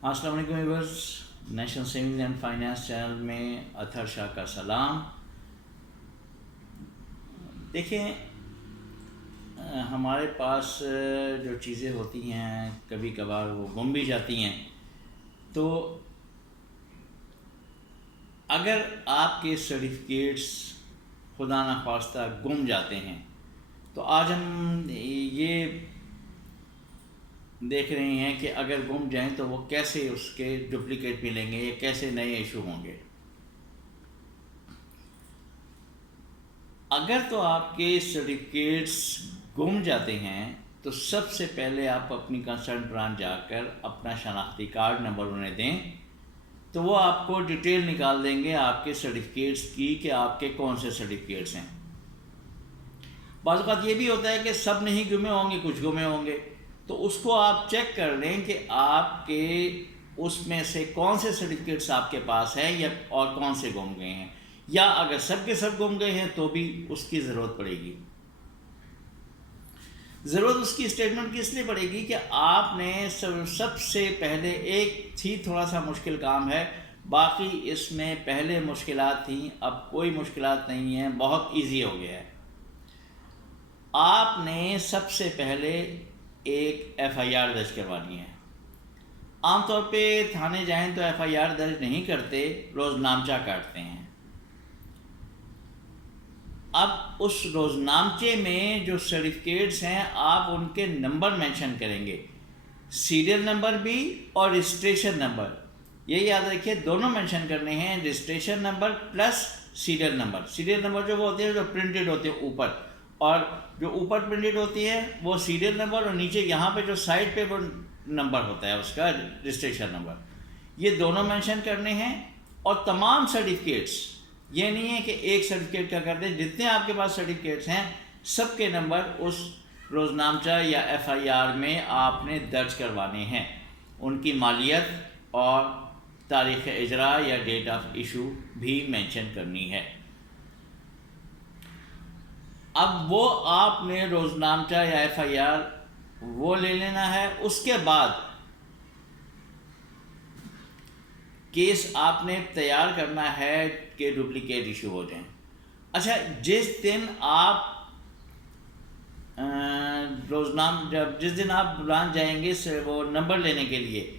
السلام علیکم viewers, national savings and finance channel میں اطہر شاہ کا سلام۔ دیکھیں، ہمارے پاس جو چیزیں ہوتی ہیں کبھی کبھار وہ گم بھی جاتی ہیں، تو اگر آپ کے سرٹیفکیٹس خدا نخواستہ گم جاتے ہیں تو آج ہم یہ دیکھ رہے ہیں کہ اگر گم جائیں تو وہ کیسے اس کے ڈپلیکیٹ ملیں گے یا کیسے نئے ایشو ہوں گے۔ اگر تو آپ کے سرٹیفکیٹس گم جاتے ہیں تو سب سے پہلے آپ اپنی کنسرن برانچ جا کر اپنا شناختی کارڈ نمبر انہیں دیں، تو وہ آپ کو ڈیٹیل نکال دیں گے آپ کے سرٹیفکیٹس کی کہ آپ کے کون سے سرٹیفکیٹس ہیں۔ بعض اوقات یہ بھی ہوتا ہے کہ سب نہیں گمے ہوں گے، کچھ گمے ہوں گے، تو اس کو آپ چیک کر لیں کہ آپ کے اس میں سے کون سے سرٹیفکیٹس آپ کے پاس ہیں یا اور کون سے گم گئے ہیں، یا اگر سب کے سب گم گئے ہیں تو بھی اس کی ضرورت پڑے گی۔ ضرورت اس کی اسٹیٹمنٹ کی اس لیے پڑے گی کہ آپ نے سب سے پہلے ایک تھی تھوڑا سا مشکل کام ہے، باقی اس میں پہلے مشکلات تھیں، اب کوئی مشکلات نہیں ہیں، بہت ایزی ہو گیا ہے۔ آپ نے سب سے پہلے ایک ایف آئی آر درج کروانی ہے۔ عام طور پہ تھانے جائیں تو ایف آئی آر درج نہیں کرتے، روز نامچہ کاٹتے ہیں۔ اب اس روز نامچے میں جو سرٹیفکیٹس ہیں آپ ان کے نمبر مینشن کریں گے، سیریل نمبر بھی اور رجسٹریشن نمبر، یہ یاد رکھیے دونوں مینشن کرنے ہیں، registration number plus serial number. Serial number جو وہ ہوتے ہیں جو پرنٹڈ ہوتے ہیں اوپر، اور جو اوپر پرنٹڈ ہوتی ہے وہ سیریل نمبر، اور نیچے یہاں پہ جو سائڈ پہ وہ نمبر ہوتا ہے اس کا رجسٹریشن نمبر، یہ دونوں مینشن کرنے ہیں۔ اور تمام سرٹیفکیٹس، یہ نہیں ہے کہ ایک سرٹیفکیٹ کا کر دیں، جتنے آپ کے پاس سرٹیفکیٹس ہیں سب کے نمبر اس روز نامچہ یا ایف آئی آر میں آپ نے درج کروانے ہیں، ان کی مالیت اور تاریخ اجرا یا ڈیٹ آف ایشو بھی مینشن کرنی ہے۔ اب وہ آپ نے روز نامچہ یا ایف آئی آر وہ لے لینا ہے۔ اس کے بعد کیس آپ نے تیار کرنا ہے کہ ڈپلیکیٹ ایشو ہو جائیں۔ اچھا، جس دن آپ جس دن آپ برانچ جائیں گے وہ نمبر لینے کے لیے،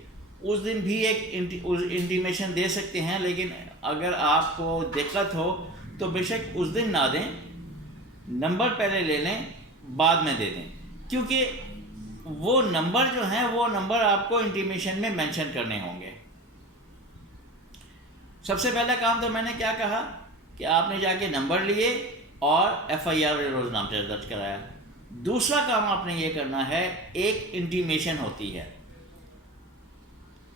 اس دن بھی ایک انٹیمیشن دے سکتے ہیں، لیکن اگر آپ کو دقت ہو تو بے شک اس دن نہ دیں، نمبر پہلے لے لیں بعد میں دے دیں، کیونکہ وہ نمبر جو ہیں وہ نمبر آپ کو انٹیمیشن میں مینشن کرنے ہوں گے۔ سب سے پہلا کام تو میں نے کیا کہا کہ آپ نے جا کے نمبر لیے اور ایف آئی آر روز نامچہ درج کرایا۔ دوسرا کام آپ نے یہ کرنا ہے، ایک انٹیمیشن ہوتی ہے،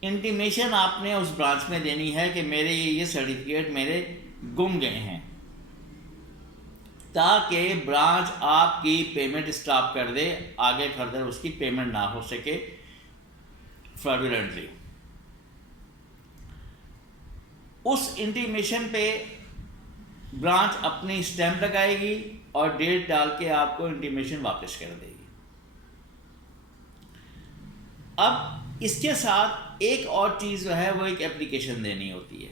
انٹیمیشن آپ نے اس برانچ میں دینی ہے کہ میرے یہ سرٹیفکیٹ میرے گم گئے ہیں، تاکہ برانچ آپ کی پیمنٹ اسٹاپ کر دے، آگے فردر اس کی پیمنٹ نہ ہو سکے فراڈولنٹلی۔ اس انٹیمیشن پہ برانچ اپنی اسٹیمپ لگائے گی اور ڈیٹ ڈال کے آپ کو انٹیمیشن واپس کر دے گی۔ اب اس کے ساتھ ایک اور چیز جو ہے وہ ایک اپلیکیشن دینی ہوتی ہے۔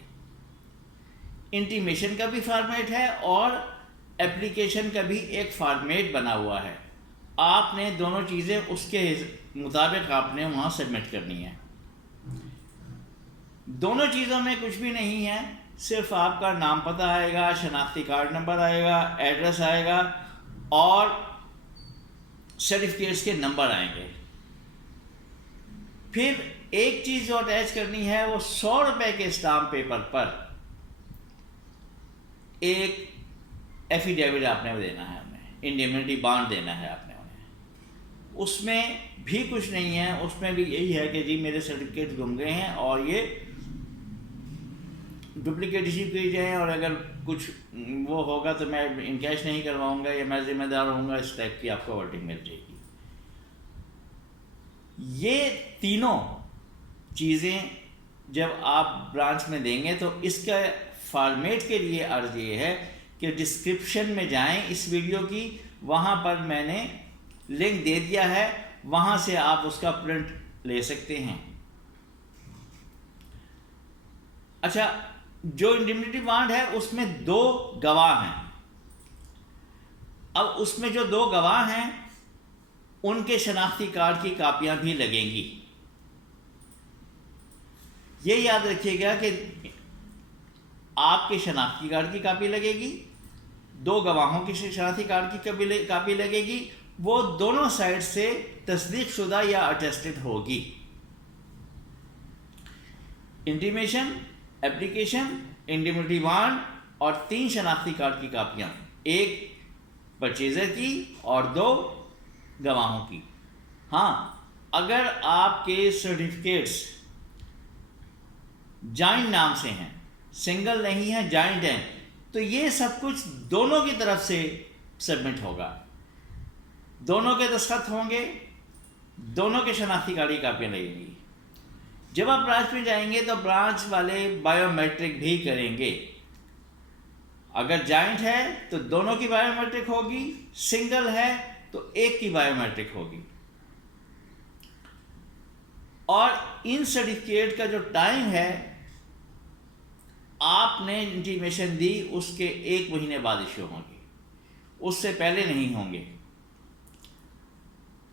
انٹیمیشن کا بھی فارمیٹ ہے اور اپلیکیشن کا بھی ایک فارمیٹ بنا ہوا ہے، آپ نے دونوں چیزیں اس کے مطابق آپ نے وہاں سبمٹ کرنی ہے۔ دونوں چیزوں میں کچھ بھی نہیں ہے، صرف آپ کا نام پتہ آئے گا، شناختی کارڈ نمبر آئے گا، ایڈریس آئے گا اور سرٹیفکیٹس کے نمبر آئیں گے۔ پھر ایک چیز جو اٹیچ کرنی ہے وہ 100 روپے کے اسٹامپ پیپر پر ایک ایفیڈیوٹ آپ نے دینا ہے، ہمیں انڈیمنٹی بانڈ دینا ہے آپ نے انہیں۔ اس میں بھی کچھ نہیں ہے، اس میں بھی یہی ہے کہ جی میرے سرٹیفکیٹ گم گئے ہیں اور یہ ڈپلیکیٹ ایشو کی جائیں، اور اگر کچھ وہ ہوگا تو میں انکیش نہیں کرواؤں گا یا میں ذمہ دار ہوں گا، اس ٹائپ کی آپ کو ورڈنگ مل جائے گی۔ یہ تینوں چیزیں جب آپ برانچ میں دیں گے تو اس کا فارمیٹ کے لیے عرض یہ ہے کہ ڈسکرپشن میں جائیں اس ویڈیو کی، وہاں پر میں نے لنک دے دیا ہے، وہاں سے آپ اس کا پرنٹ لے سکتے ہیں۔ اچھا، جو انڈیمنیٹی بانڈ ہے اس میں 2 گواہ ہیں. اب اس میں جو 2 گواہ ہیں ان کے شناختی کارڈ کی کاپیاں بھی لگیں گی. یہ یاد رکھیے گا کہ آپ کے شناختی کارڈ کی کاپی لگے گی، 2 گواہوں کی شناختی کارڈ کی کاپی لگے گی، وہ دونوں سائڈ سے تصدیق شدہ یا اٹیسٹڈ ہوگی. انٹیمیشن، اپلیکیشن، انڈیمنیٹی بانڈ اور 3 شناختی کارڈ کی کاپیاں، 1 پرچیزر کی اور 2 گواہوں کی. ہاں، اگر آپ کے سرٹیفکیٹس جوائنٹ نام سے ہیں، سنگل نہیں ہیں، جوائنٹ ہیں، تو یہ سب کچھ دونوں کی طرف سے سبمٹ ہوگا، دونوں کے دستخط ہوں گے، دونوں کے شناختی کارڈ کی کاپیاں لگیں گی. جب آپ برانچ میں جائیں گے تو برانچ والے بایو میٹرک بھی کریں گے. اگر جوائنٹ ہے تو دونوں کی بایو میٹرک ہوگی، سنگل ہے تو ایک کی بایو میٹرک ہوگی. اور ان سرٹیفکیٹ کا جو ٹائم ہے، آپ نے انٹیمیشن دی اس کے 1 مہینے بعد ایشو ہوں گے، اس سے پہلے نہیں ہوں گے.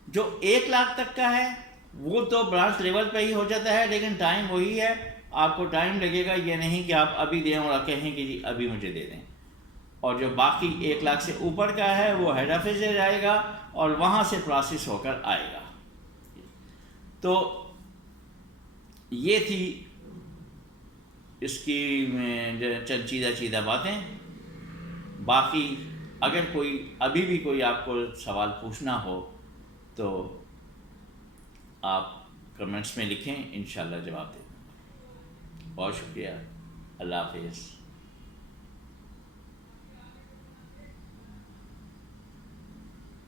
جو 1 لاکھ تک کا ہے وہ تو برانچ لیول پہ ہی ہو جاتا ہے، لیکن ٹائم وہی ہے، آپ کو ٹائم لگے گا. یہ نہیں کہ آپ ابھی دیں اور کہیں کہ جی ابھی مجھے دے دیں. اور جو باقی 1 لاکھ سے اوپر کا ہے وہ ہیڈ آفس سے جائے گا اور وہاں سے پروسیس ہو کر آئے گا. تو یہ تھی اس کی چند چیدہ باتیں. باقی اگر کوئی ابھی بھی کوئی آپ کو سوال پوچھنا ہو تو آپ کمنٹس میں لکھیں، انشاءاللہ جواب دیں. بہت شکریہ. اللہ حافظ.